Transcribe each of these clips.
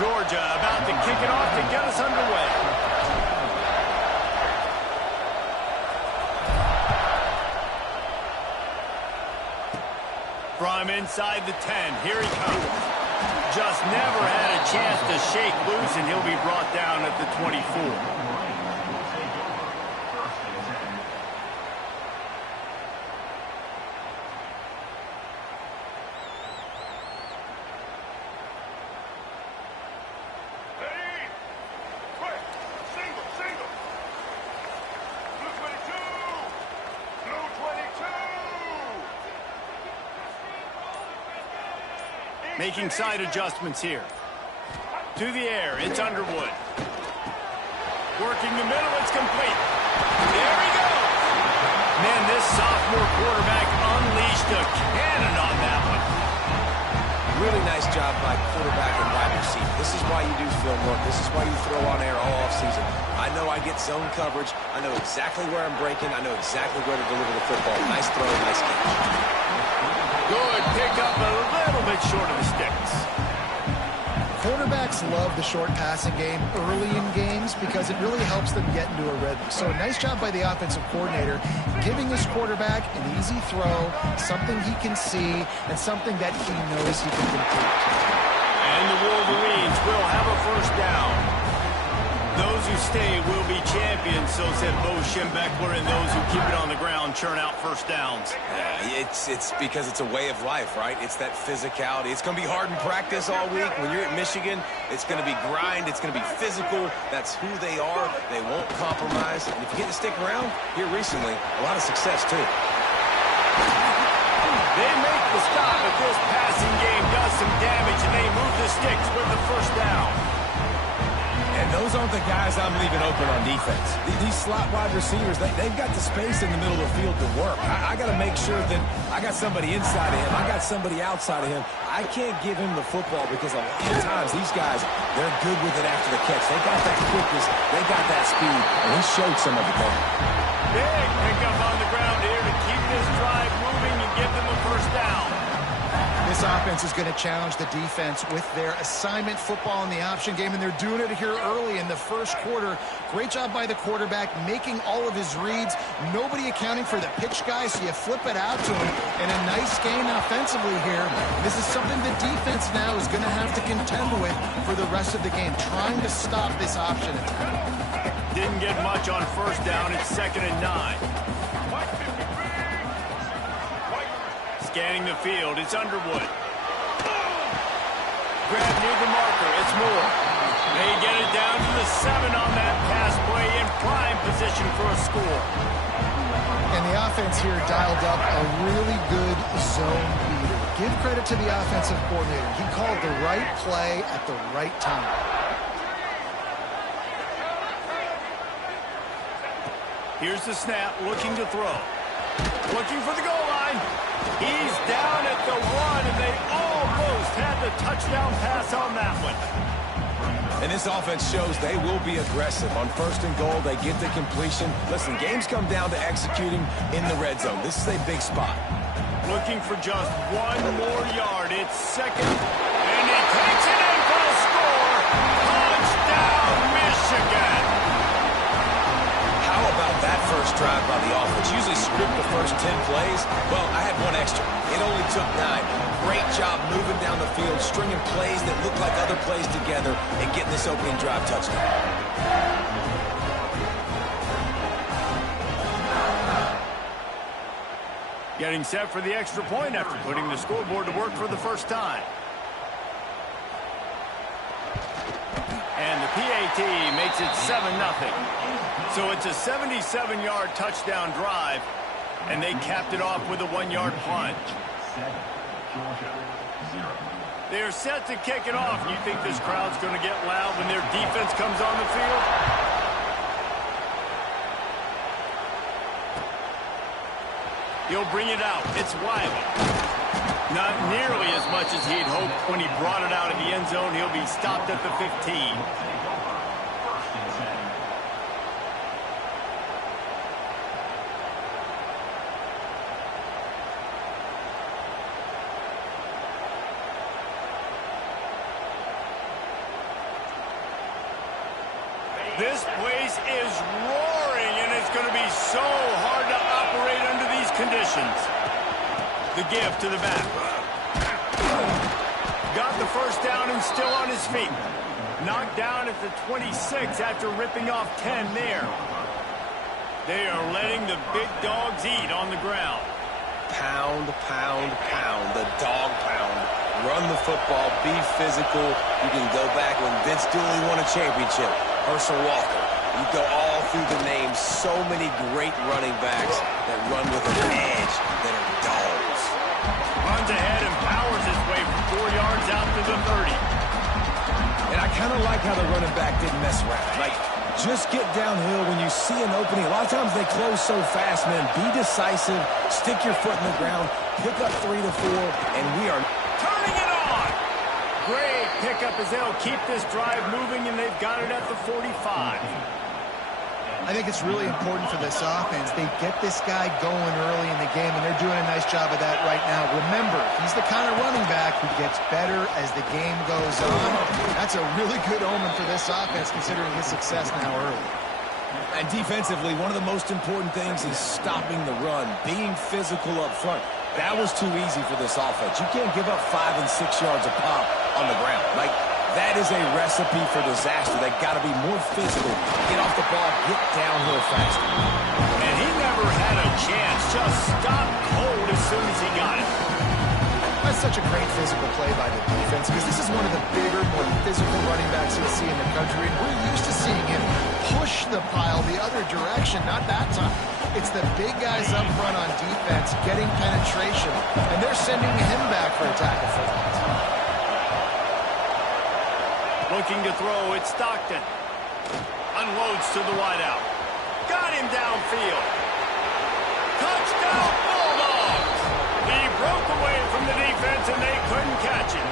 Georgia about to kick it off to get us underway. From inside the 10, here he comes. Just never had a chance to shake loose, and he'll be brought down at the 24. Making side adjustments here. To the air, it's Underwood. Working the middle, it's complete. There he goes. Man, this sophomore quarterback unleashed a cannon on that one. Really nice job by quarterback and wide receiver. This is why you do film work. This is why you throw on air all offseason. I know I get zone coverage. I know exactly where I'm breaking. I know exactly where to deliver the football. Nice throw, nice catch. Good pick up, a little bit short of the sticks. Quarterbacks love the short passing game early in games because it really helps them get into a rhythm. So nice job by the offensive coordinator giving his quarterback an easy throw, something he can see, and something that he knows he can complete. And the Wolverines will have a first down. Those who stay will be champions, so said Bo Schembechler, and those who keep it on the ground churn out first downs. Yeah, it's because it's a way of life, right? It's that physicality. It's going to be hard in practice all week. When you're at Michigan, it's going to be grind. It's going to be physical. That's who they are. They won't compromise. And if you get to stick around, here recently, a lot of success, too. They make the stop, but this passing game does some damage, and they move the sticks with the first down. And those aren't the guys I'm leaving open on defense. These slot wide receivers, they've got the space in the middle of the field to work. I got to make sure that I got somebody inside of him. I got somebody outside of him. I can't give him the football because a lot of times these guys, they're good with it after the catch. They got that quickness. They got that speed. And he showed some of it there. Big pickup on the ground here to keep this drive moving and give them a first down. This offense is going to challenge the defense with their assignment football in the option game, and they're doing it here early in the first quarter. Great job by the quarterback, making all of his reads. Nobody accounting for the pitch guy, so you flip it out to him. And a nice gain offensively here. This is something the defense now is going to have to contend with for the rest of the game, trying to stop this option attack. Didn't get much on first down. It's 2nd and 9. Scanning the field, it's Underwood. Grab near the marker, it's Moore. They get it down to the 7 on that pass play in prime position for a score. And the offense here dialed up a really good zone beater. Give credit to the offensive coordinator. He called the right play at the right time. Here's the snap, looking to throw. Looking for the goal line. He's down at the 1, and they almost had the touchdown pass on that one. And this offense shows they will be aggressive. On 1st and goal, they get the completion. Listen, games come down to executing in the red zone. This is a big spot. Looking for just 1 more yard. It's 2nd, and he takes it in for a score. Touchdown, Michigan. How about that first drive by the offense? Usually script the first 10 plays. Well, I had one extra. It only took 9. Great job moving down the field, stringing plays that look like other plays together, and getting this opening drive touchdown. Getting set for the extra point after putting the scoreboard to work for the first time. And the PAT makes it 7-0. So it's a 77-yard touchdown drive, and they capped it off with a 1-yard punt. They're set to kick it off. You think this crowd's going to get loud when their defense comes on the field? He'll bring it out. It's Wiley. Not nearly as much as he'd hoped when he brought it out of the end zone. He'll be stopped at the 15. This place is roaring, and it's going to be so hard to operate under these conditions. The give to the back. Got the first down and still on his feet. Knocked down at the 26 after ripping off 10 there. They are letting the big dogs eat on the ground. Pound, pound, pound. The dog pound. Run the football. Be physical. You can go back when Vince Dooley won a championship. Herschel Walker. You go all through the names. So many great running backs that run with an edge that are dogs. Runs ahead and powers his way for 4 yards out to the 30. And I kind of like how the running back didn't mess around. Like, just get downhill when you see an opening. A lot of times they close so fast, man. Be decisive. Stick your foot in the ground. Pick up 3 to 4, and we are turning it on. Great pickup as they'll keep this drive moving, and they've got it at the 45. I think it's really important for this offense. They get this guy going early in the game, and they're doing a nice job of that right now. Remember, he's the kind of running back who gets better as the game goes on. That's a really good omen for this offense, considering his success now early. And defensively, one of the most important things is stopping the run, being physical up front. That was too easy for this offense. You can't give up 5 and 6 yards a pop on the ground. Like, that is a recipe for disaster. They've got to be more physical. Get off the ball, get downhill faster. And he never had a chance. Just stopped cold as soon as he got it. That's such a great physical play by the defense, because this is one of the bigger, more physical running backs you'll see in the country, and we're used to seeing him push the pile the other direction. Not that time. It's the big guys up front on defense getting penetration, and they're sending him back for a tackle for that. Looking to throw, it's Stockton. Unloads to the wideout. Got him downfield. Touchdown Bulldogs! He broke away from the defense and they couldn't catch him.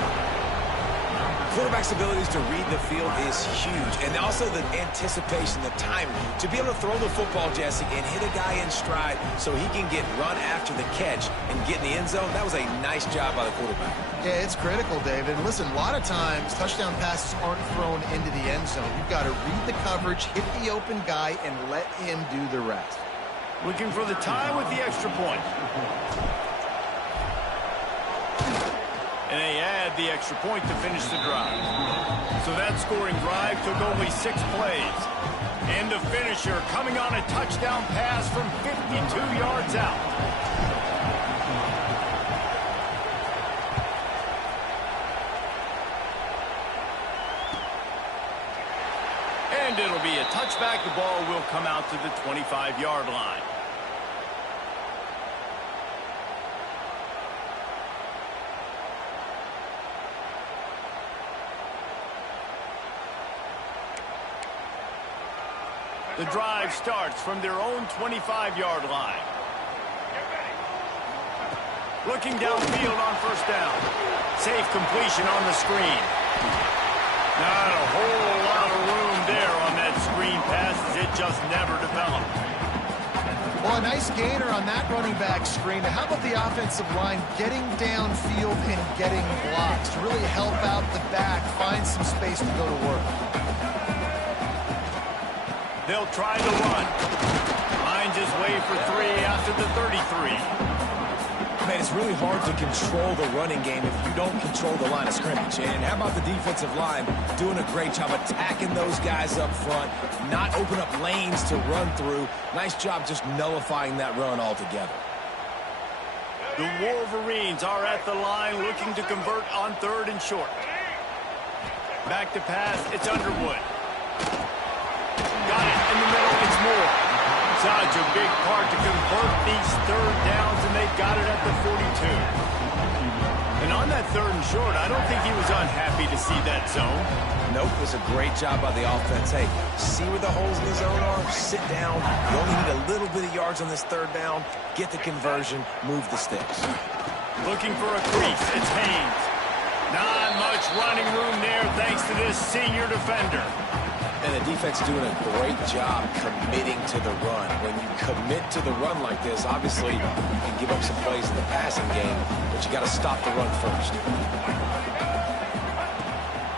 Quarterback's abilities to read the field is huge. And also the anticipation, the timing. To be able to throw the football, Jesse, and hit a guy in stride so he can get run after the catch and get in the end zone, that was a nice job by the quarterback. Yeah, it's critical, David. And listen, a lot of times touchdown passes aren't thrown into the end zone. You've got to read the coverage, hit the open guy, and let him do the rest. Looking for the tie with the extra point. And they add the extra point to finish the drive. So that scoring drive took only 6 plays. And the finisher coming on a touchdown pass from 52 yards out. And it'll be a touchback. The ball will come out to the 25-yard line. The drive starts from their own 25-yard line. Looking downfield on first down. Safe completion on the screen. Not a whole lot of room there on that screen pass as it just never developed. Well, a nice gainer on that running back screen. Now, how about the offensive line getting downfield and getting blocks to really help out the back, find some space to go to work? They'll try to run. Finds his way for 3 after the 33. Man, it's really hard to control the running game if you don't control the line of scrimmage. And how about the defensive line doing a great job attacking those guys up front, not open up lanes to run through. Nice job just nullifying that run altogether. The Wolverines are at the line looking to convert on 3rd and short. Back to pass, it's Underwood. Got it in the middle, it's Moore. Such a big part to convert these 3rd downs, and they've got it at the 42. And on that 3rd and short, I don't think he was unhappy to see that zone. Nope, it was a great job by the offense. Hey, see where the holes in the zone are? Sit down. You only need a little bit of yards on this 3rd down. Get the conversion, move the sticks. Looking for a crease, it's Haynes. Not much running room there thanks to this senior defender. And the defense doing a great job committing to the run. When you commit to the run like this, obviously you can give up some plays in the passing game, but you got to stop the run first.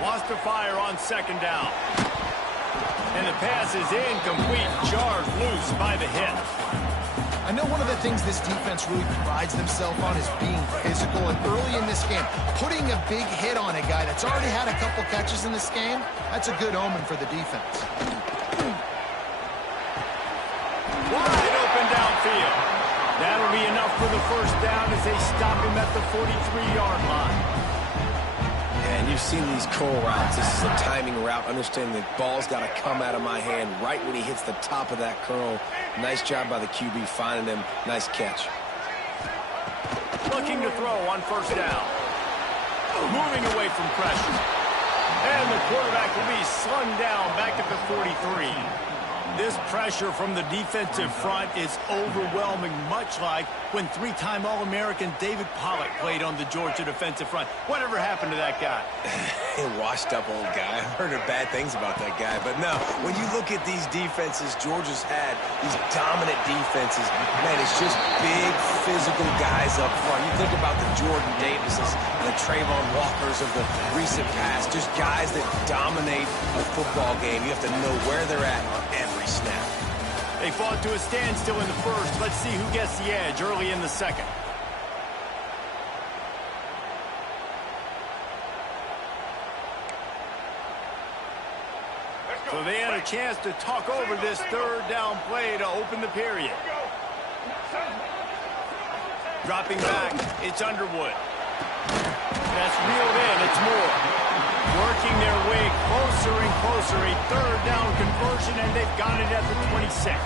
Wants to fire on 2nd down. And the pass is incomplete, jarred loose by the hit. I know one of the things this defense really prides themselves on is being physical, and early in this game, putting a big hit on a guy that's already had a couple catches in this game, that's a good omen for the defense. Wide open downfield. That'll be enough for the first down as they stop him at the 43-yard line. And you've seen these curl routes. This is a timing route. Understanding the ball's got to come out of my hand right when he hits the top of that curl. Nice job by the QB finding him. Nice catch. Looking to throw on first down. Moving away from pressure. And the quarterback will be slung down back at the 43. This pressure from the defensive front is overwhelming, much like when three-time All-American David Pollock played on the Georgia defensive front. Whatever happened to that guy? Washed-up old guy. I've heard bad things about that guy. But no, when you look at these defenses Georgia's had, these dominant defenses, man, it's just big, physical guys up front. You think about the Jordan Davises and the Trayvon Walkers of the recent past, just guys that dominate a football game. You have to know where they're at on every snap. They fought to a standstill in the first. Let's see who gets the edge early in the second. So they had a chance to talk over this third down play to open the period. Dropping back, it's Underwood. That's reeled in, it's Moore. Working their way closer and closer, a third down conversion, and they've got it at the 26.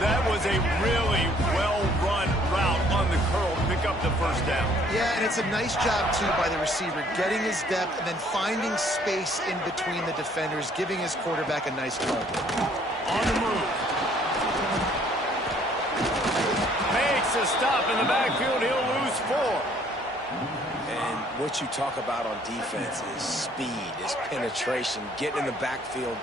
That was a really well-run route on the curl to pick up the first down. Yeah, and it's a nice job, too, by the receiver, getting his depth and then finding space in between the defenders, giving his quarterback a nice target. On the move. Makes a stop in the backfield. He'll lose 4. And what you talk about on defense is speed, is penetration, getting in the backfield,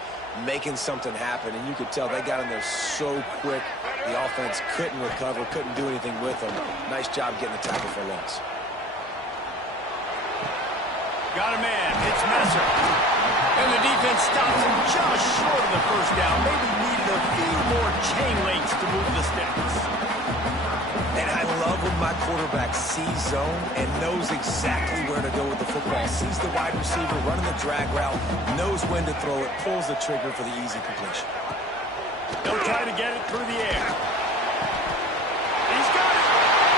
making something happen. And you could tell they got in there so quick, the offense couldn't recover, couldn't do anything with them. Nice job getting the tackle for loss. Got a man. It's Messer. And the defense stops him just short of the first down. Maybe needed a few more chain links to move the sticks. And I love when my quarterback sees zone and knows exactly where to go with the football. Sees the wide receiver running the drag route, knows when to throw it, pulls the trigger for the easy completion. They'll try to get it through the air. He's got it.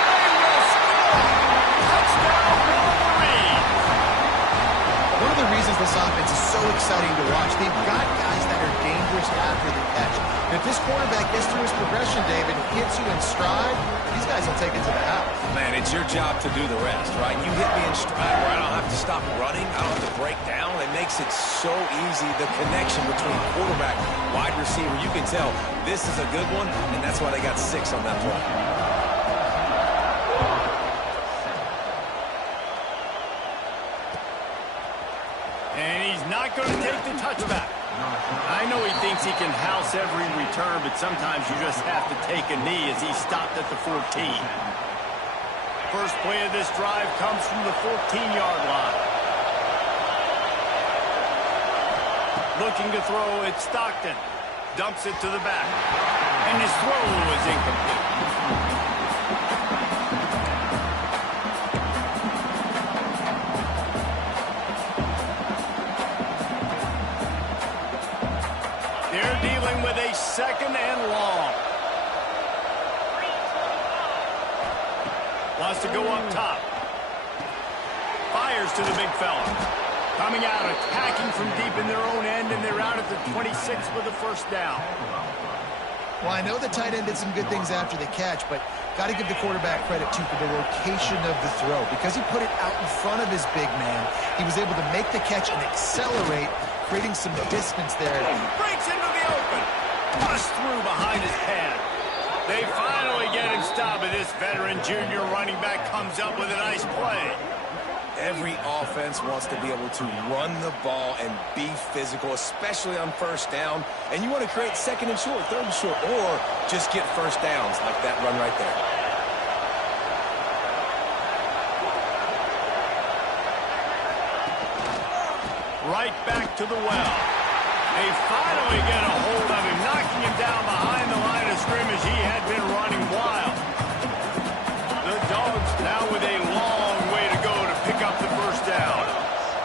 They will score. Touchdown, Wolverine. One of the reasons this offense is so exciting to watch, they've got guys that are dangerous after the catch. If this quarterback gets through his progression, David, hits you in stride, these guys will take it to the house. Man, it's your job to do the rest, right? You hit me in stride where I don't have to stop running, I don't have to break down. It makes it so easy, the connection between quarterback, wide receiver. You can tell this is a good one, and that's why they got 6 on that play. And he's not going to take the touchback. I know he thinks he can house every return, but sometimes you just have to take a knee as he stopped at the 14. First play of this drive comes from the 14-yard line. Looking to throw, it's Stockton. Dumps it to the back. And his throw is incomplete. They're dealing with a second and long. Wants to go up top. Fires to the big fella. Coming out, attacking from deep in their own end, and they're out at the 26 with the first down. Well, I know the tight end did some good things after the catch, but got to give the quarterback credit, too, for the location of the throw. Because he put it out in front of his big man, he was able to make the catch and accelerate, creating some distance there. Breaks into the open. Bust through behind his head. They finally get him stopped, but this veteran junior running back comes up with a nice play. Every offense wants to be able to run the ball and be physical, especially on first down. And you want to create second and short, third and short, or just get first downs like that run right there. Right back to the well. They finally get a hold of him, knocking him down behind the line of scrimmage. He had been running wild. The Dogs now with a long way to go to pick up the first down.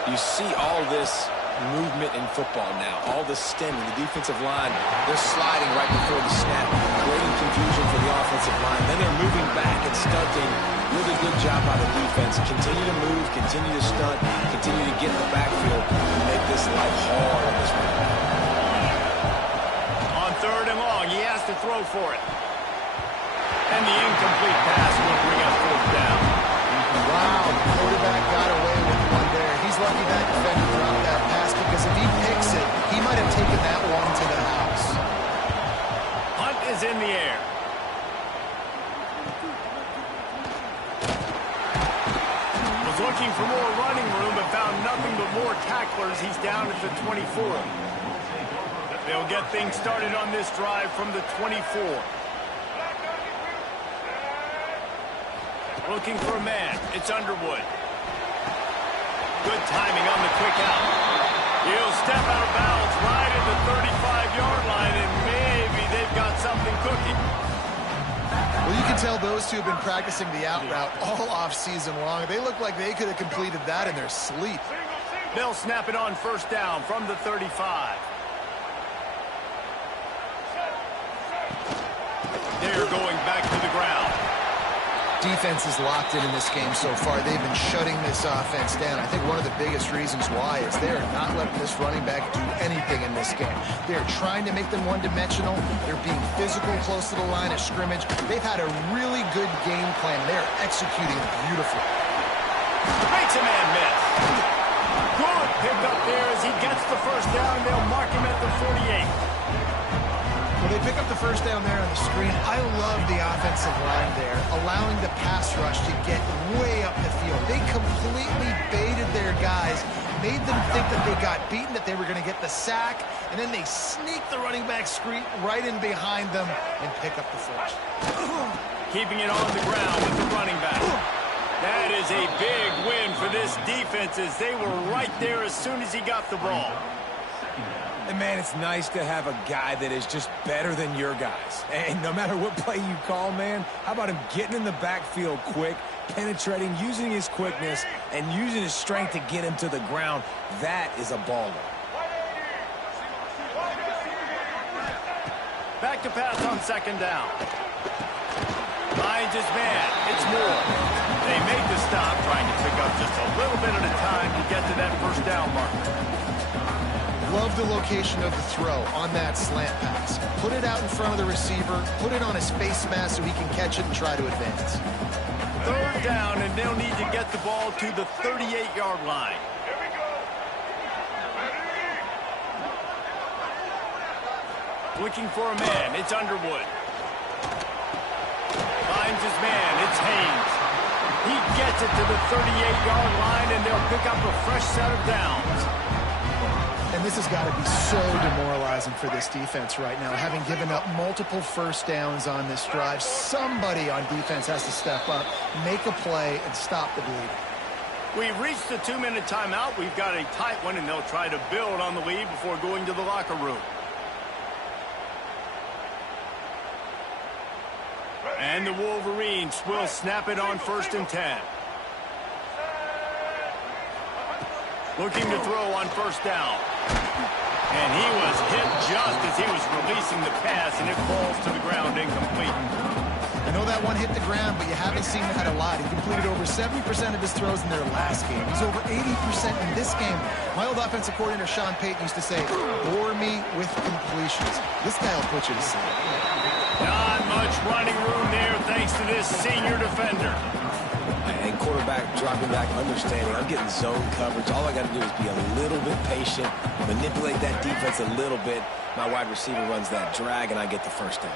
You see all this movement in football now, all the stemming, the defensive line, they're sliding right before the snap, creating confusion for the offensive line. Then they're moving back and stunting. Really good job by the defense. Continue to move, continue to stunt, continue to get in the backfield and make this life hard on this one. On 3rd and long, he has to throw for it. And the incomplete pass will bring up 4th down. Wow, the quarterback got away with one there. He's lucky that defender dropped that pass because if he picks it, he might have taken that one to the house. Hunt is in the air. Was looking for more running room, but found nothing but more tacklers. He's down at the 24. They'll get things started on this drive from the 24. Looking for a man. It's Underwood. Good timing on the quick out. He'll step out of bounds right at the 35-yard line, and maybe they've got something cooking. Well, you can tell those two have been practicing the out route all off-season long. They look like they could have completed that in their sleep. They'll snap it on 1st down from the 35. They're going back to the ground. Defense is locked in this game so far. They've been shutting this offense down. I think one of the biggest reasons why is they're not letting this running back do anything in this game. They're trying to make them one-dimensional. They're being physical close to the line of scrimmage. They've had a really good game plan. They're executing beautifully. Makes a man miss. Good pick up there as he gets the 1st down. They'll mark him at the 48. Well, they pick up the 1st down there on the screen. I love the offensive line there, allowing the pass rush to get way up the field. They completely baited their guys, made them think that they got beaten, that they were going to get the sack, and then they sneak the running back screen right in behind them and pick up the 1st. Keeping it on the ground with the running back. That is a big win for this defense as they were right there as soon as he got the ball. And, man, it's nice to have a guy that is just better than your guys. And no matter what play you call, man, how about him getting in the backfield quick, penetrating, using his quickness, and using his strength to get him to the ground? That is a baller. Back to pass on 2nd down. Finds his man. It's Moore. They make the stop, trying to pick up just a little bit at a time to get to that 1st down marker. Love the location of the throw on that slant pass. Put it out in front of the receiver, put it on his face mask so he can catch it and try to advance. 3rd down, and they'll need to get the ball to the 38-yard line. Looking for a man. It's Underwood. Finds his man. It's Haynes. He gets it to the 38-yard line, and they'll pick up a fresh set of downs. And this has got to be so demoralizing for this defense right now, having given up multiple 1st downs on this drive. Somebody on defense has to step up, make a play, and stop the bleeding. We've reached the 2-minute timeout. We've got a tight one, and they'll try to build on the lead before going to the locker room. And the Wolverines will snap it on 1st and 10. Looking to throw on 1st down. And he was hit just as he was releasing the pass, and it falls to the ground incomplete. I know that one hit the ground, but you haven't seen that a lot. He completed over 70% of his throws in their last game. He's over 80% in this game. My old offensive coordinator, Sean Payton, used to say, bore me with completions. This guy will put you to sleep. Not much running room there thanks to this senior defender. And quarterback dropping back, understanding I'm getting zone coverage. All I got to do is be a little bit patient, manipulate that defense a little bit. My wide receiver runs that drag, and I get the 1st down.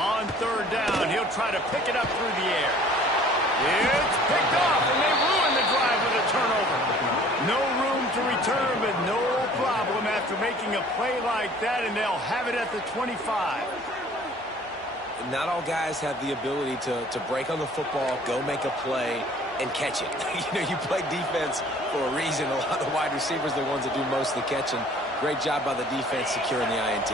On 3rd down, he'll try to pick it up through the air. It's picked off, and they ruin the drive with a turnover. No room to return, but no problem after making a play like that, and they'll have it at the 25. Not all guys have the ability to break on the football, go make a play, and catch it. You play defense for a reason. A lot of the wide receivers are the ones that do most of the catching. Great job by the defense securing the INT.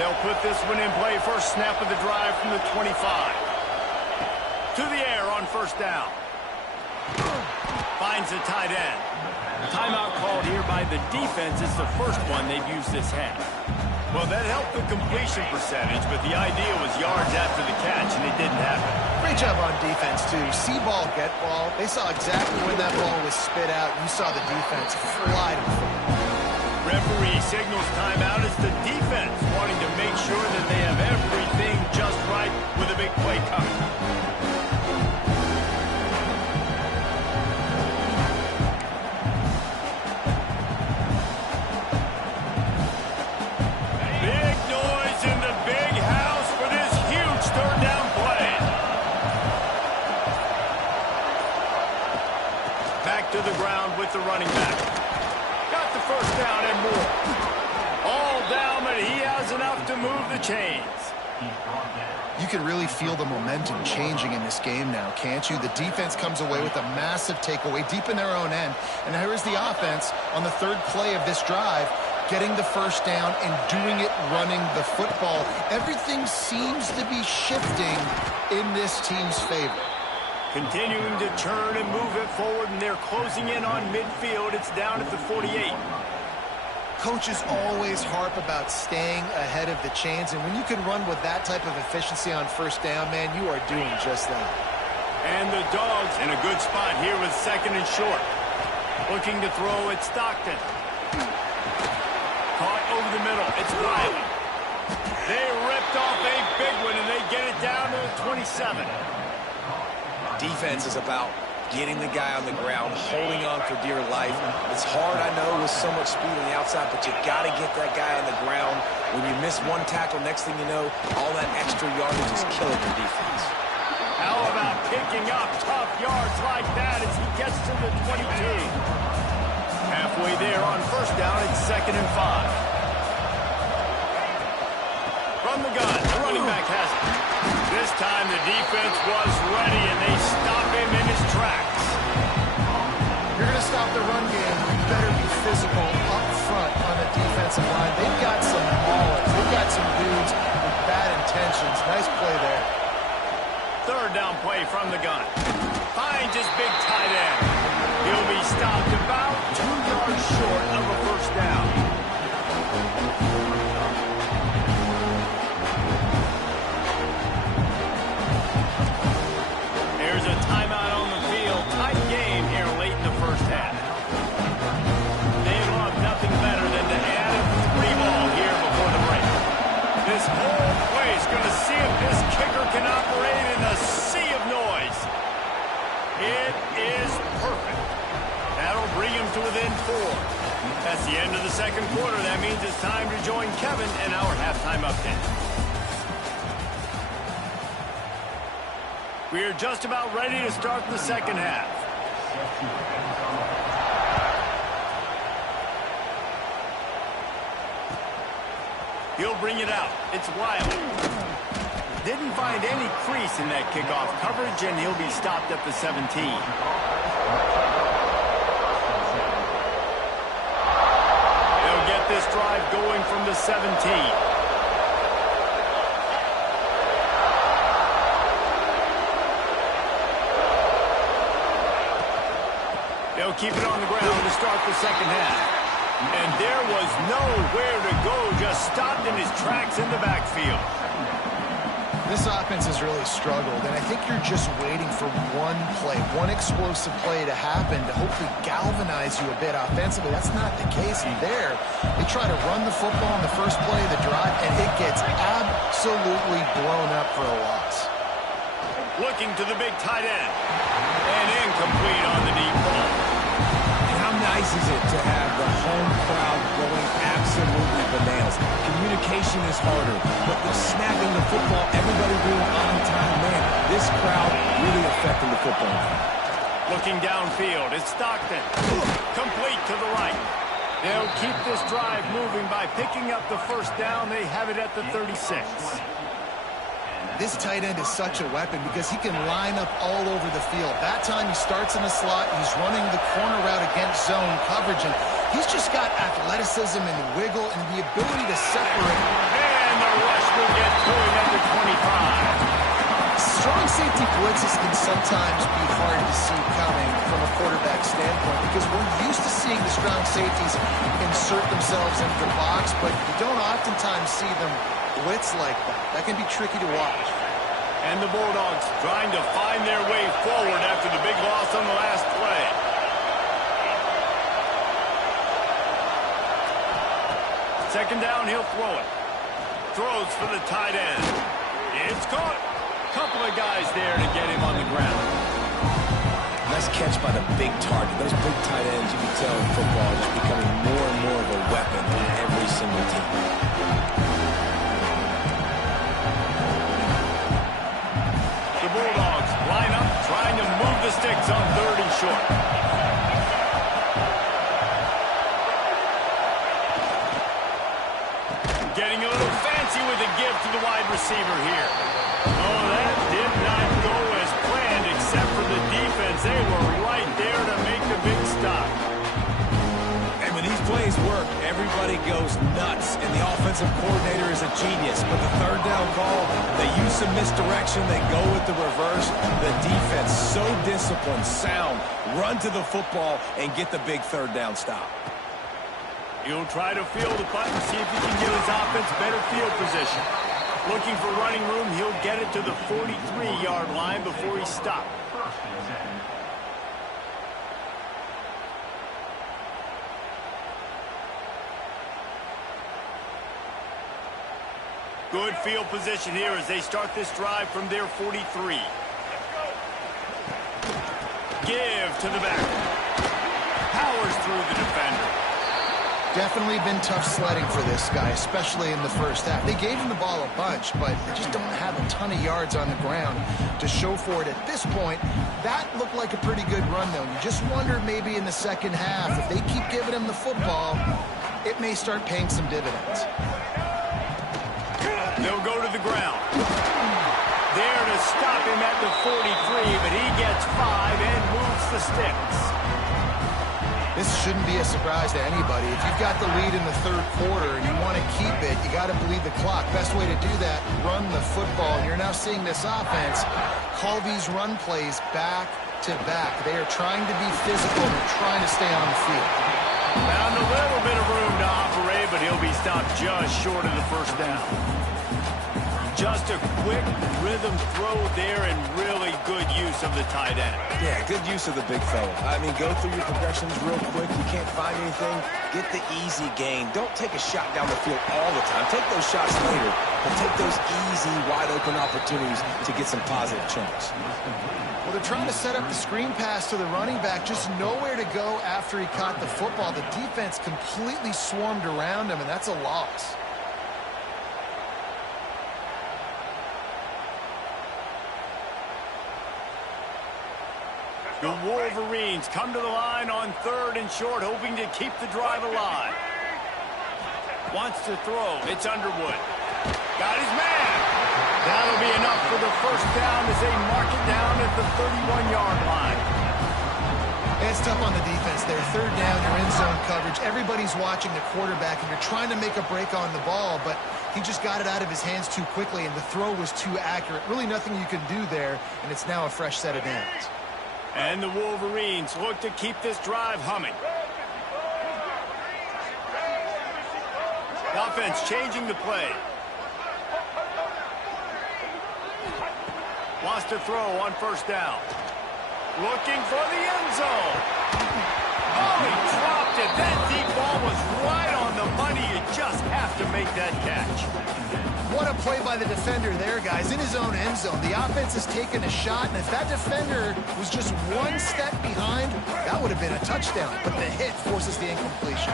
They'll put this one in play. First snap of the drive from the 25. To the air on first down. Finds the tight end. Timeout called here by the defense. It's the first one they've used this half. Well, that helped the completion percentage, but the idea was yards after the catch, and it didn't happen. Great job on defense, too. See ball, get ball. They saw exactly when that ball was spit out. You saw the defense fly to the football. Referee signals timeout. It's the defense wanting to make sure that they have everything just right with a big play coming. Big noise in the big house for this huge third down play. Back to the ground with the running back. Got the first down and more. All down, but he has enough to move the chains. You can really feel the momentum changing in this game now, can't you? The defense comes away with a massive takeaway deep in their own end. And here's the offense on the third play of this drive, getting the first down and doing it running the football. Everything seems to be shifting in this team's favor. Continuing to turn and move it forward, and they're closing in on midfield. It's down at the 48. Coaches always harp about staying ahead of the chains, and when you can run with that type of efficiency on first down, man, you are doing just that. And the Dogs in a good spot here with second and short. Looking to throw at Stockton. Caught over the middle. It's Riley. They ripped off a big one, and they get it down to the 27. Defense is about getting the guy on the ground, holding on for dear life. It's hard, I know, with so much speed on the outside, but you got to get that guy on the ground. When you miss one tackle, next thing you know, all that extra yardage is killing your defense. How about picking up tough yards like that as he gets to the 22? Halfway there on first down, it's 2nd and 5. From the gun, the running back has it. This time the defense was ready, and they stop him in his tracks. You're going to stop the run game, you better be physical up front on the defensive line. They've got some maulers. They've got some dudes with bad intentions. Nice play there. Third down play from the gun. Finds his big tight end. He'll be stopped about 2 yards short of a first down. There's a timeout on the field. Tight game here late in the first half. They love nothing better than to add a 3-ball here before the break. This whole play is going to see if this kicker can operate in a sea of noise. It is perfect. That'll bring him to within 4. That's the end of the second quarter. That means it's time to join Kevin in our halftime update. We are just about ready to start the second half. He'll bring it out. It's Wiley. Didn't find any crease in that kickoff coverage, and he'll be stopped at the 17. They'll get this drive going from the 17. They'll keep it on the ground to start the second half. And there was nowhere to go, just stopped in his tracks in the backfield. This offense has really struggled, and I think you're just waiting for one play, one explosive play to happen to hopefully galvanize you a bit offensively. That's not the case there. They try to run the football in the first play of the drive, and it gets absolutely blown up for a loss. Looking to the big tight end. And incomplete on the deep ball. How nice is it to have the home crowd going absolutely bananas? Communication is harder, but the snapping the football, everybody being on time, man, this crowd really affecting the football game. Looking downfield, it's Stockton. Complete to the right. They'll keep this drive moving by picking up the first down. They have it at the 36. this tight end is such a weapon because he can line up all over the field. That time he starts in the slot. He's running the corner route against zone coverage, and he's just got athleticism and wiggle and the ability to separate. And the rush will get going under 25. Strong safety blitzes can sometimes be hard to see coming from a quarterback standpoint because we're used to seeing the strong safeties insert themselves into the box, but you don't oftentimes see them blitz like that. That can be tricky to watch. And the Bulldogs trying to find their way forward after the big loss on the last play. Second down, he'll throw it. Throws for the tight end. It's caught. Couple of guys there to get him on the ground. Nice catch by the big target. Those big tight ends, you can tell in football, are just becoming more and more of a weapon on every single team. The Bulldogs line up, trying to move the sticks on 3rd and short. Getting a little fancy with a give to the wide receiver here. Oh, that did not go as planned, except for the defense. They were right there to make the big stop. And when these plays work, everybody goes nuts, and the offensive coordinator is a genius. But the 3rd down call, they use some misdirection, they go with the reverse. The defense, so disciplined, sound, run to the football, and get the big 3rd down stop. He'll try to field the punt and see if he can give his offense better field position. Looking for running room, he'll get it to the 43-yard line before he stopped. Good field position here as they start this drive from their 43. Give to the back. Powers through the defender. Definitely been tough sledding for this guy, especially in the first half. They gave him the ball a bunch, but they just don't have a ton of yards on the ground to show for it at this point. That looked like a pretty good run, though. You just wonder maybe in the second half, if they keep giving him the football, it may start paying some dividends. They'll go to the ground. There to stop him at the 43, but he gets 5 and moves the sticks. This shouldn't be a surprise to anybody. If you've got the lead in the 3rd quarter and you want to keep it, you got to bleed the clock. Best way to do that, run the football. And you're now seeing this offense call these run plays back to back. They are trying to be physical and trying to stay on the field. Found a little bit of room to operate, but he'll be stopped just short of the 1st down. Just a quick rhythm throw there and really good use of the tight end. Yeah, good use of the big fella. I mean, go through your progressions real quick. You can't find anything. Get the easy gain. Don't take a shot down the field all the time. Take those shots later, but take those easy, wide-open opportunities to get some positive chunks. Well, they're trying to set up the screen pass to the running back, just nowhere to go after he caught the football. The defense completely swarmed around him, and that's a loss. The Wolverines come to the line on 3rd and short, hoping to keep the drive alive. Wants to throw. It's Underwood. Got his man. That'll be enough for the 1st down as they mark it down at the 31-yard line. It's tough on the defense there. 3rd down, you're in zone coverage. Everybody's watching the quarterback, and you're trying to make a break on the ball, but he just got it out of his hands too quickly, and the throw was too accurate. Really nothing you can do there, and it's now a fresh set of downs. And the Wolverines look to keep this drive humming. The offense changing the play. Wants to throw on 1st down. Looking for the end zone. Oh, he dropped it. That deep ball was right on the money. You just have to make that catch. What a play by the defender there, guys. In his own end zone. The offense has taken a shot, and if that defender was just 1 step behind, that would have been a touchdown. But the hit forces the incompletion.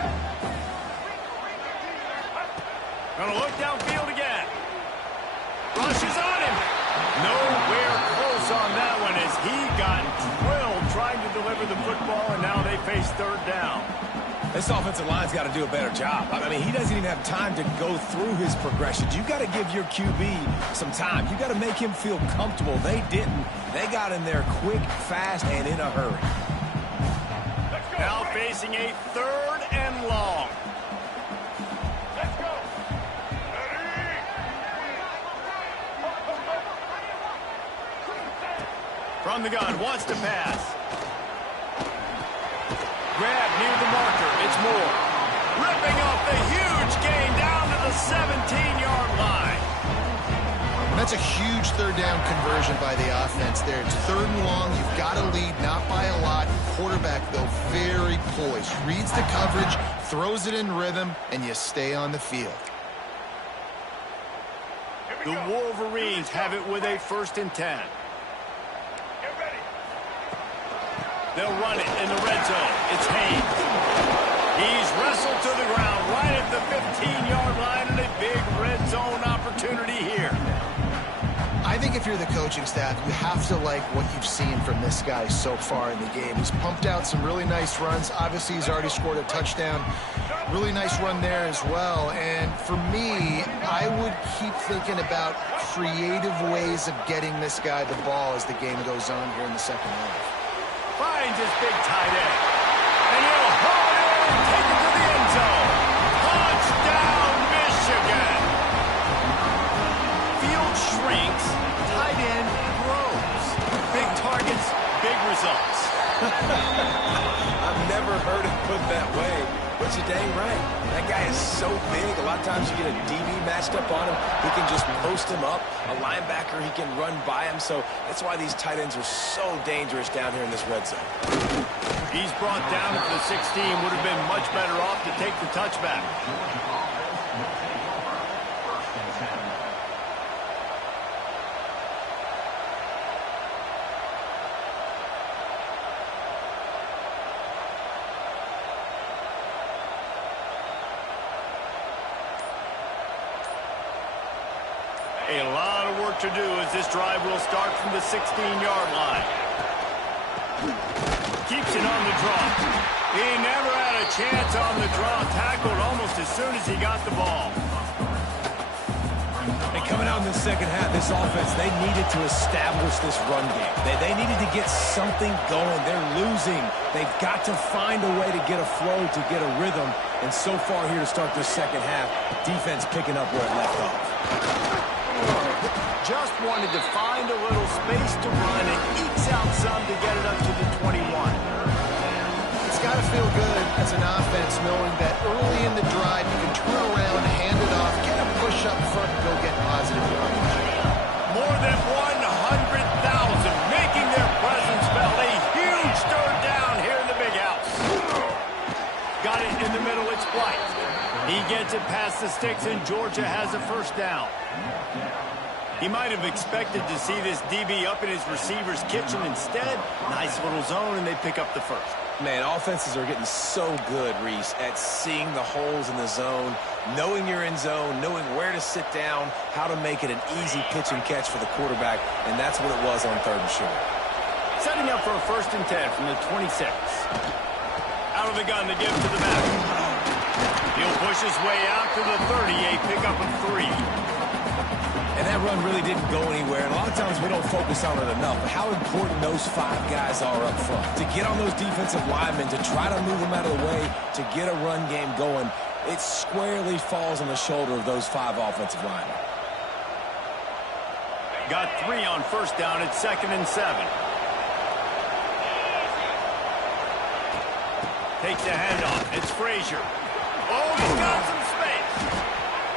Gonna look downfield again. Rushes on him. Nowhere close on that one as he got drilled trying to deliver the football, and now they face 3rd down. This offensive line's got to do a better job. I mean, he doesn't even have time to go through his progressions. You've got to give your QB some time. You've got to make him feel comfortable. They didn't. They got in there quick, fast, and in a hurry. Now facing a 3rd and long. Let's go. From the gun, wants to pass. Grab near the marker. It's Moore. Ripping off the huge gain down to the 17-yard line. That's a huge 3rd down conversion by the offense there. It's 3rd and long. You've got to lead, not by a lot. Quarterback, though, very poised. Reads the coverage, throws it in rhythm, and you stay on the field. The Wolverines have it with a 1st and 10. They'll run it in the red zone. It's Haynes. He's wrestled to the ground right at the 15-yard line, and a big red zone opportunity here. I think if you're the coaching staff, you have to like what you've seen from this guy so far in the game. He's pumped out some really nice runs. Obviously, he's already scored a touchdown. Really nice run there as well. And for me, I would keep thinking about creative ways of getting this guy the ball as the game goes on here in the second half. Finds his big tight end. And he'll hold it and take it to the end zone. Touchdown, Michigan. Field shrinks, tight end grows. Big targets, big results. I've never heard it put that way, but you're dang right. That guy is so big. A lot of times you get a DB matched up on him. He can just post him up. A linebacker, he can run by him. So that's why these tight ends are so dangerous down here in this red zone. He's brought down at the 16. Would have been much better off to take the touchback. A lot of work to do as this drive will start from the 16-yard line. Keeps it on the draw. He never had a chance on the draw. Tackled almost as soon as he got the ball. And coming out in the second half, this offense, they needed to establish this run game. They needed to get something going. They're losing. They've got to find a way to get a flow, to get a rhythm. And so far here to start this second half, defense picking up where it left off. Just wanted to find a little space to run and ekes out some to get it up to the 21. It's got to feel good as an offense knowing that early in the drive you can turn around, hand it off, get a push up front, and go get positive yardage. More than 100,000 making their presence felt. A huge 3rd down here in the big house. Got it in the middle. It's Blight. He gets it past the sticks, and Georgia has a 1st down. He might have expected to see this DB up in his receiver's kitchen. Instead, nice little zone, and they pick up the 1st. Man, offenses are getting so good, Reese, at seeing the holes in the zone, knowing you're in zone, knowing where to sit down, how to make it an easy pitch and catch for the quarterback, and that's what it was on 3rd and short. Setting up for a 1st and 10 from the 26. Out of the gun, the give to the back. He'll push his way out to the 30, a pickup of 3. And that run really didn't go anywhere. And a lot of times we don't focus on it enough. But how important those 5 guys are up front. To get on those defensive linemen, to try to move them out of the way, to get a run game going, it squarely falls on the shoulder of those 5 offensive linemen. Got 3 on 1st down. It's 2nd and 7. Takes the handoff. It's Frazier. Oh, he's got some space.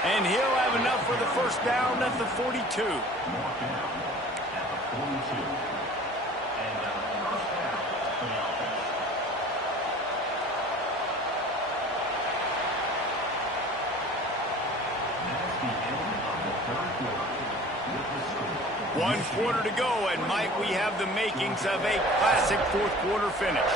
And he'll have enough for the 1st down at the 42. One quarter to go, and might we have the makings of a classic 4th quarter finish.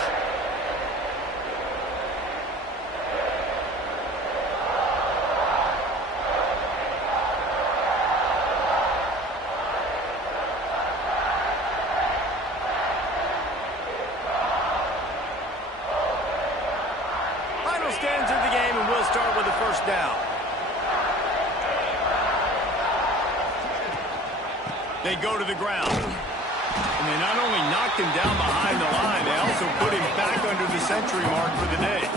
almost entered the game, and we'll start with a first down. They go to the ground. And they not only knocked him down behind the line, they also put him back under the century mark for the day.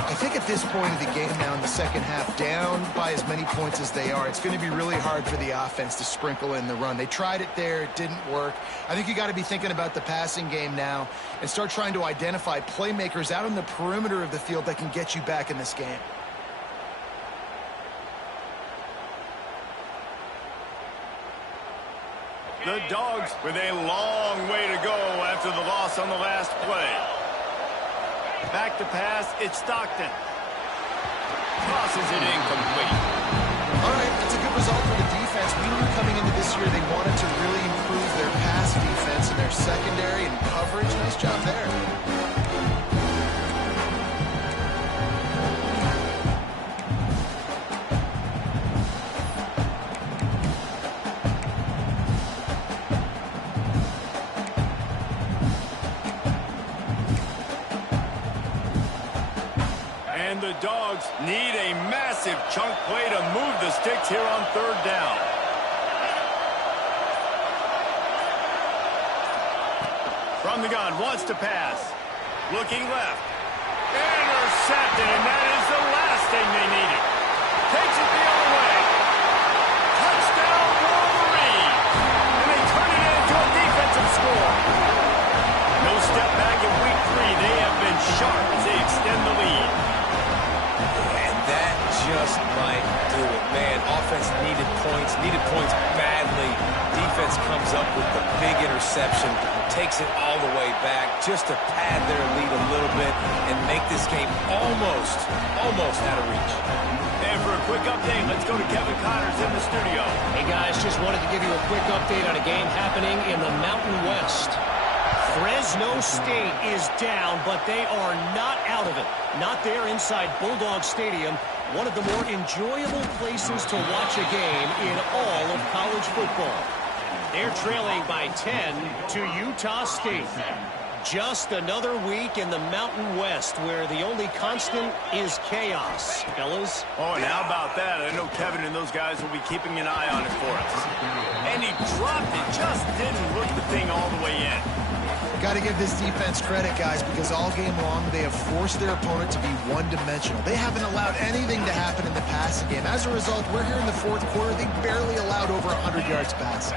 I think at this point of the game now in the second half, down by as many points as they are, it's going to be really hard for the offense to sprinkle in the run. They tried it there. It didn't work. I think you got to be thinking about the passing game now and start trying to identify playmakers out on the perimeter of the field that can get you back in this game. The Dogs with a long way to go after the loss on the last play. Back to pass, it's Stockton. Tosses it incomplete. All right, that's a good result for the defense. We knew coming into this year they wanted to really improve their pass defense and their secondary and coverage. Nice job there. And the Dogs need a massive chunk play to move the sticks here on third down. From the gun, wants to pass. Looking left. Intercepted, and that is the last thing they needed. Takes it the other way. Touchdown, Wolverine! And they turn it into a defensive score. No step back in week 3. They have been sharp as they extend the lead. Just might do it. Man, offense needed points badly. Defense comes up with the big interception, takes it all the way back just to pad their lead a little bit and make this game almost out of reach. And for a quick update, let's go to Kevin Connors in the studio. Hey guys, just wanted to give you a quick update on a game happening in the Mountain West. Fresno State is down, but they are not out of it. Not there inside Bulldog Stadium, one of the more enjoyable places to watch a game in all of college football. They're trailing by 10 to Utah State. Just another week in the Mountain West where the only constant is chaos, fellas. Oh, and how about that? I know Kevin and those guys will be keeping an eye on it for us. And he dropped it, just didn't hook the thing all the way in. Got to give this defense credit, guys, because all game long they have forced their opponent to be one-dimensional. They haven't allowed anything to happen in the passing game. As a result, we're here in the fourth quarter. They barely allowed over 100 yards passing.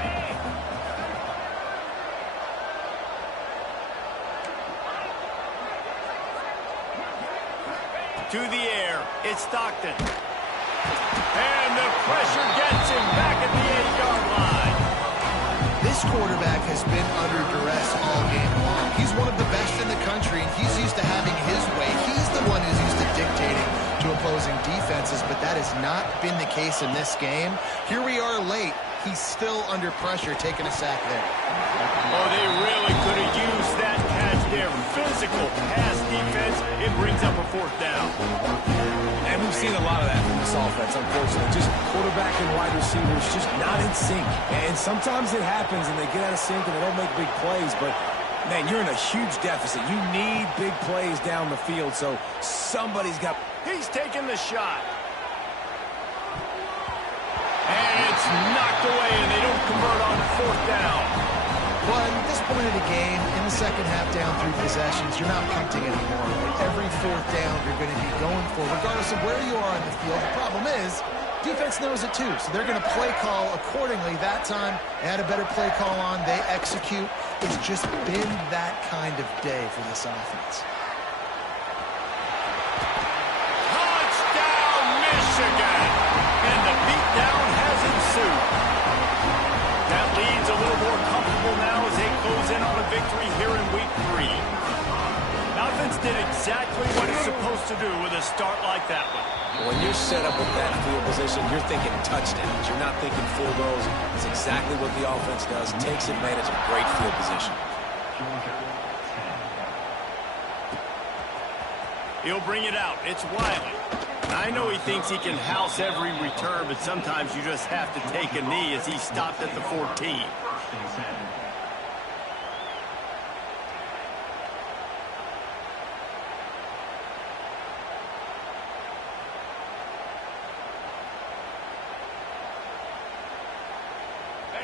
To the air, it's Stockton. And the pressure gets him back at the 8-yard line. This quarterback has been under duress all game long. He's one of the best in the country, and he's used to having his way. He's the one who's used to dictating to opposing defenses, but that has not been the case in this game. Here we are late. He's still under pressure, taking a sack there. Oh, they really could have used that catch there. Physical pass defense. It brings up a fourth down. And we've seen a lot of that from this offense, unfortunately. Just quarterback and wide receivers just not in sync. And sometimes it happens and they get out of sync and they don't make big plays. But, man, you're in a huge deficit. You need big plays down the field, so somebody's got... He's taking the shot. And it's knocked away, and they don't convert on fourth down. Well, at this point of the game, in the second half down 3 possessions, you're not punting anymore. Right? Every fourth down you're going to be going for, regardless of where you are on the field. The problem is, defense knows it too, so they're going to play call accordingly. That time, they had a better play call on. They execute. It's just been that kind of day for this offense. Touchdown, Michigan! And the beatdown has ensued. That lead's a little more comfortable now as they close in on a victory here in week 3. Offense did exactly what it's supposed to do with a start like that one. When you're set up with that field position, you're thinking touchdowns. You're not thinking field goals. It's exactly what the offense does. Takes advantage of great field position. He'll bring it out. It's Wiley. I know he thinks he can house every return, but sometimes you just have to take a knee as he stopped at the 14.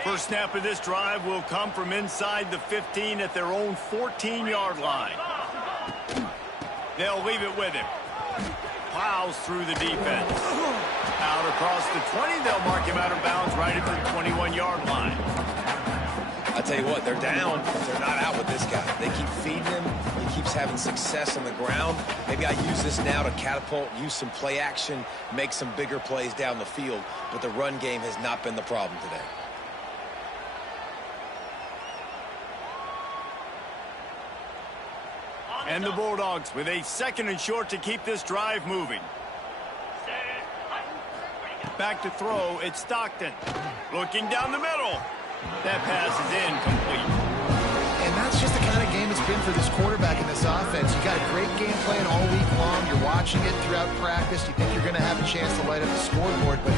First snap of this drive will come from inside the 15 at their own 14-yard line. They'll leave it with him. Plows through the defense. Out across the 20, they'll mark him out of bounds right at the 21-yard line. I tell you what, they're down, but they're not out with this guy. They keep feeding him. He keeps having success on the ground. Maybe I use this now to catapult, use some play action, make some bigger plays down the field, but the run game has not been the problem today. And the Bulldogs with a 2nd and short to keep this drive moving. Back to throw, it's Stockton. Looking down the middle. That pass is incomplete. And that's just the kind of game it's been for this quarterback in this offense. You got a great game plan all week long. You're watching it throughout practice. You think you're going to have a chance to light up the scoreboard, but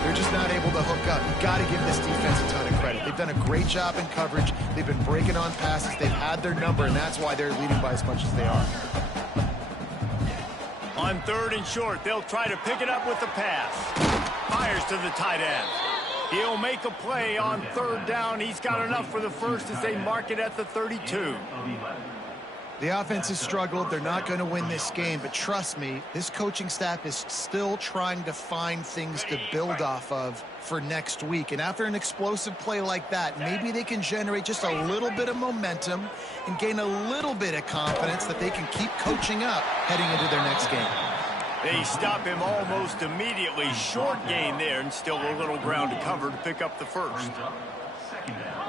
they're just not able to hook up. You've got to give this defense a ton of credit. They've done a great job in coverage. They've been breaking on passes. They've had their number, and that's why they're leading by as much as they are. On 3rd and short, they'll try to pick it up with the pass. Fires to the tight end. He'll make a play on 3rd down. He's got enough for the first as they mark it at the 32. The offense has struggled. They're not going to win this game, but trust me, this coaching staff is still trying to find things to build off of for next week. And after an explosive play like that, maybe they can generate just a little bit of momentum and gain a little bit of confidence that they can keep coaching up heading into their next game. They stop him almost immediately. Short gain there, and still a little ground to cover to pick up the first.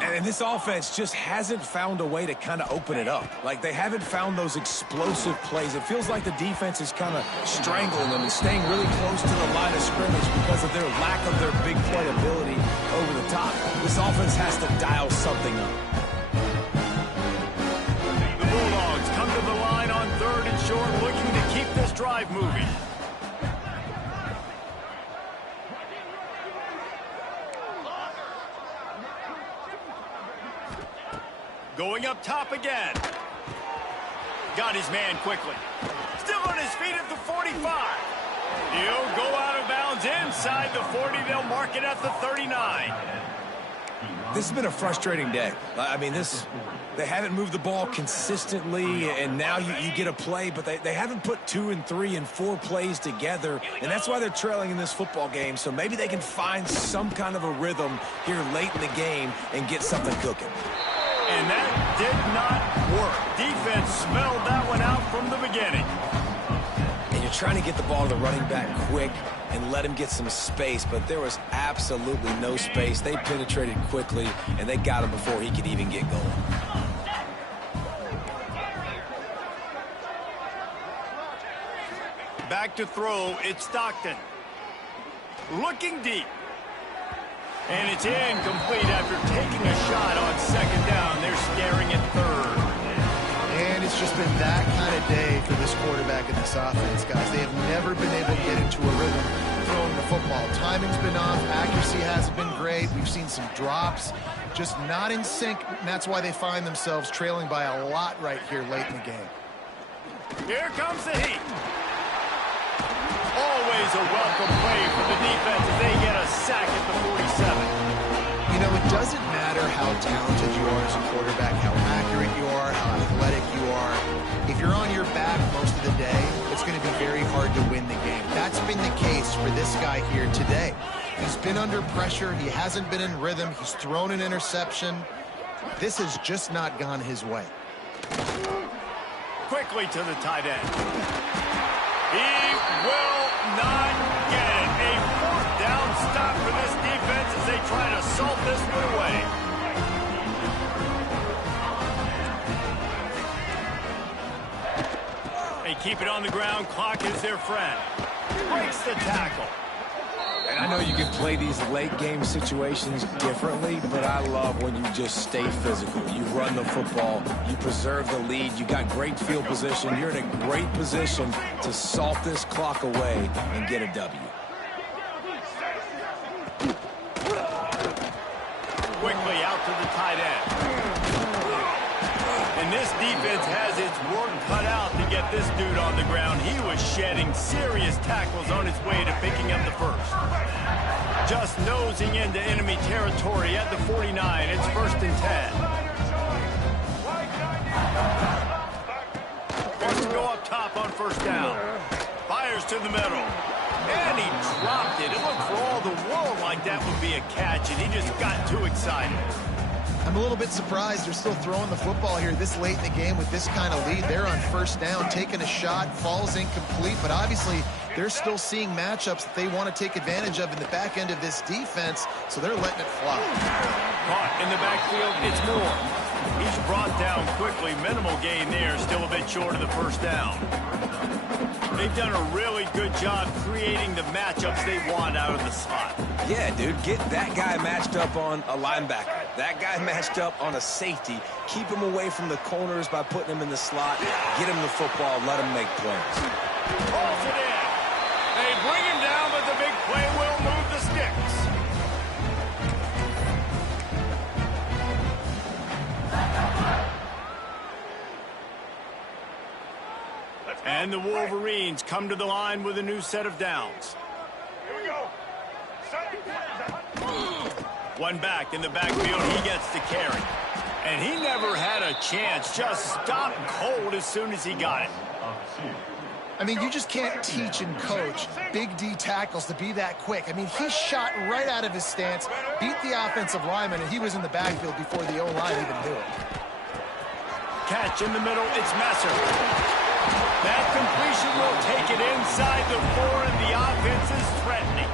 And this offense just hasn't found a way to kind of open it up. Like, they haven't found those explosive plays. It feels like the defense is kind of strangling them and staying really close to the line of scrimmage because of their lack of their big play ability over the top. This offense has to dial something up. The Bulldogs come to the line on 3rd and short, looking to keep this drive moving. Going up top again. Got his man quickly. Still on his feet at the 45. He'll go out of bounds inside the 40. They'll mark it at the 39. This has been a frustrating day. I mean, they haven't moved the ball consistently, and now you get a play, but they haven't put 2 and 3 and 4 plays together, and that's why they're trailing in this football game. So maybe they can find some kind of a rhythm here late in the game and get something cooking. And that did not work. Defense smelled that one out from the beginning. And you're trying to get the ball to the running back quick and let him get some space, but there was absolutely no space. They penetrated quickly, and they got him before he could even get going. Back to throw, it's Stockton. Looking deep. And it's incomplete after taking a shot on 2nd down. They're staring at 3rd. And it's just been that kind of day for this quarterback in this offense, guys. They have never been able to get into a rhythm throwing the football. Timing's been off. Accuracy hasn't been great. We've seen some drops. Just not in sync, and that's why they find themselves trailing by a lot right here late in the game. Here comes the heat. Always a welcome play for the defense as they get a sack at the 47. You know, it doesn't matter how talented you are as a quarterback, how accurate you are, how athletic you are. If you're on your back most of the day, it's going to be very hard to win the game. That's been the case for this guy here today. He's been under pressure. He hasn't been in rhythm. He's thrown an interception. This has just not gone his way. Quickly to the tight end. He will not get it. A 4th down stop for this defense as they try to salt this one away. They keep it on the ground. Clock is their friend. Breaks the tackle. And I know you can play these late game situations differently, but I love when you just stay physical. You run the football, you preserve the lead, you got great field position, you're in a great position to salt this clock away and get a W. Quickly out to the tight end. And this This defense has its work cut out to get this dude on the ground. He was shedding serious tackles on his way to picking up the first. Just nosing into enemy territory at the 49. It's 1st and 10. Wants to go up top on 1st down. Fires to the middle. And he dropped it. It looked for all the world like that would be a catch, and he just got too excited. I'm a little bit surprised they're still throwing the football here this late in the game with this kind of lead. They're on 1st down, taking a shot, falls incomplete, but obviously they're still seeing matchups that they want to take advantage of in the back end of this defense, so they're letting it fly. Caught in the backfield, it's Moore. He's brought down quickly. Minimal gain there, still a bit short of the 1st down. They've done a really good job creating the matchups they want out of the slot. Yeah, dude, get that guy matched up on a linebacker. That guy matched up on a safety. Keep him away from the corners by putting him in the slot. Get him the football. Let him make plays. Calls it in. They bring him down, but the big play will move the sticks. And the Wolverines come to the line with a new set of downs. Here we go. One back in the backfield, he gets to carry. And he never had a chance, just stopped cold as soon as he got it. I mean, you just can't teach and coach Big D tackles to be that quick. I mean, he shot right out of his stance, beat the offensive lineman, and he was in the backfield before the O-line even knew it. Catch in the middle, it's Messer. That completion will take it inside the 4, and the offense is threatening.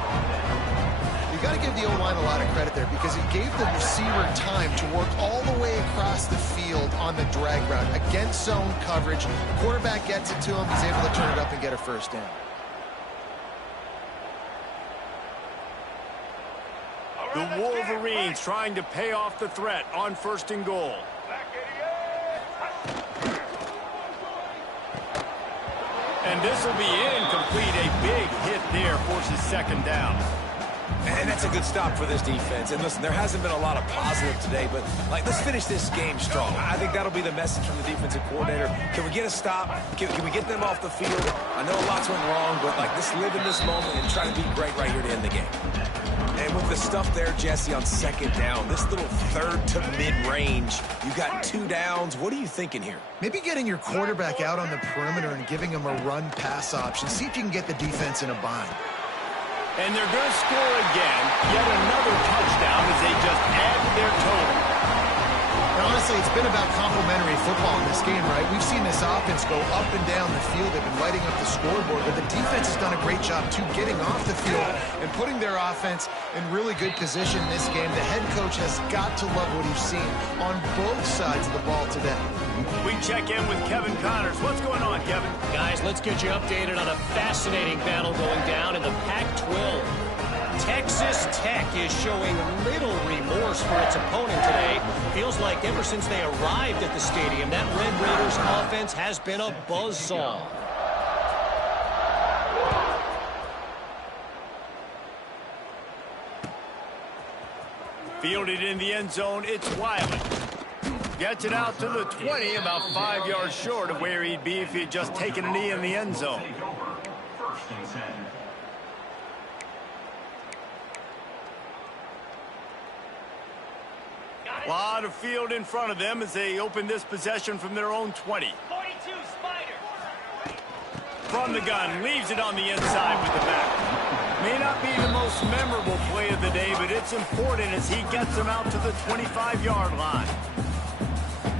You got to give the O-line a lot of credit there because it gave the receiver time to work all the way across the field on the drag route against zone coverage. Quarterback gets it to him. He's able to turn it up and get a 1st down. The Wolverines trying to pay off the threat on 1st and goal. And this will be incomplete. A big hit there forces 2nd down. And that's a good stop for this defense. And listen, there hasn't been a lot of positive today, but let's finish this game strong. I think that'll be the message from the defensive coordinator. Can we get a stop? Can we get them off the field? I know lots went wrong, but let's live in this moment and try to be great right here to end the game. And with the stuff there, Jesse, on 2nd down, this little 3rd to mid-range, you got 2 downs. What are you thinking here? Maybe getting your quarterback out on the perimeter and giving him a run-pass option. See if you can get the defense in a bind. And they're going to score again. Yet another touchdown as they just add to their total. And honestly, it's been about complementary football in this game, right? We've seen this offense go up and down the field. They've been lighting up the scoreboard, but the defense has done a great job, too, getting off the field and putting their offense in really good position in this game. The head coach has got to love what he's seen on both sides of the ball today. We check in with Kevin Connors. What's going on, Kevin? Guys, let's get you updated on a fascinating battle going down in the Pac-12. Texas Tech is showing little remorse for its opponent today. Feels like ever since they arrived at the stadium, that Red Raiders offense has been a buzzsaw. Fielded in the end zone, it's Wiley. Gets it out to the 20, about 5 yards short of where he'd be if he had just taken a knee in the end zone. A lot of field in front of them as they open this possession from their own 20. 42, Spider. From the gun, leaves it on the inside with the back. May not be the most memorable play of the day, but it's important as he gets them out to the 25-yard line.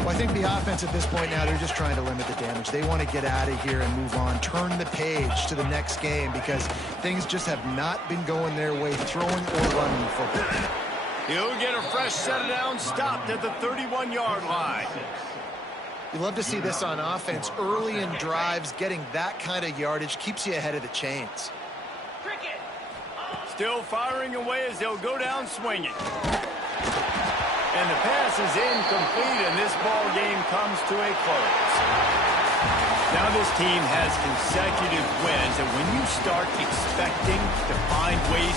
Well, I think the offense at this point now, they're just trying to limit the damage. They want to get out of here and move on, turn the page to the next game because things just have not been going their way, throwing or running the football. He'll get a fresh set of downs, stopped at the 31-yard line. You love to see this on offense. Early in drives, getting that kind of yardage keeps you ahead of the chains. Still firing away as they'll go down swinging. And the pass is incomplete, and this ball game comes to a close. Now this team has consecutive wins, and when you start expecting to find ways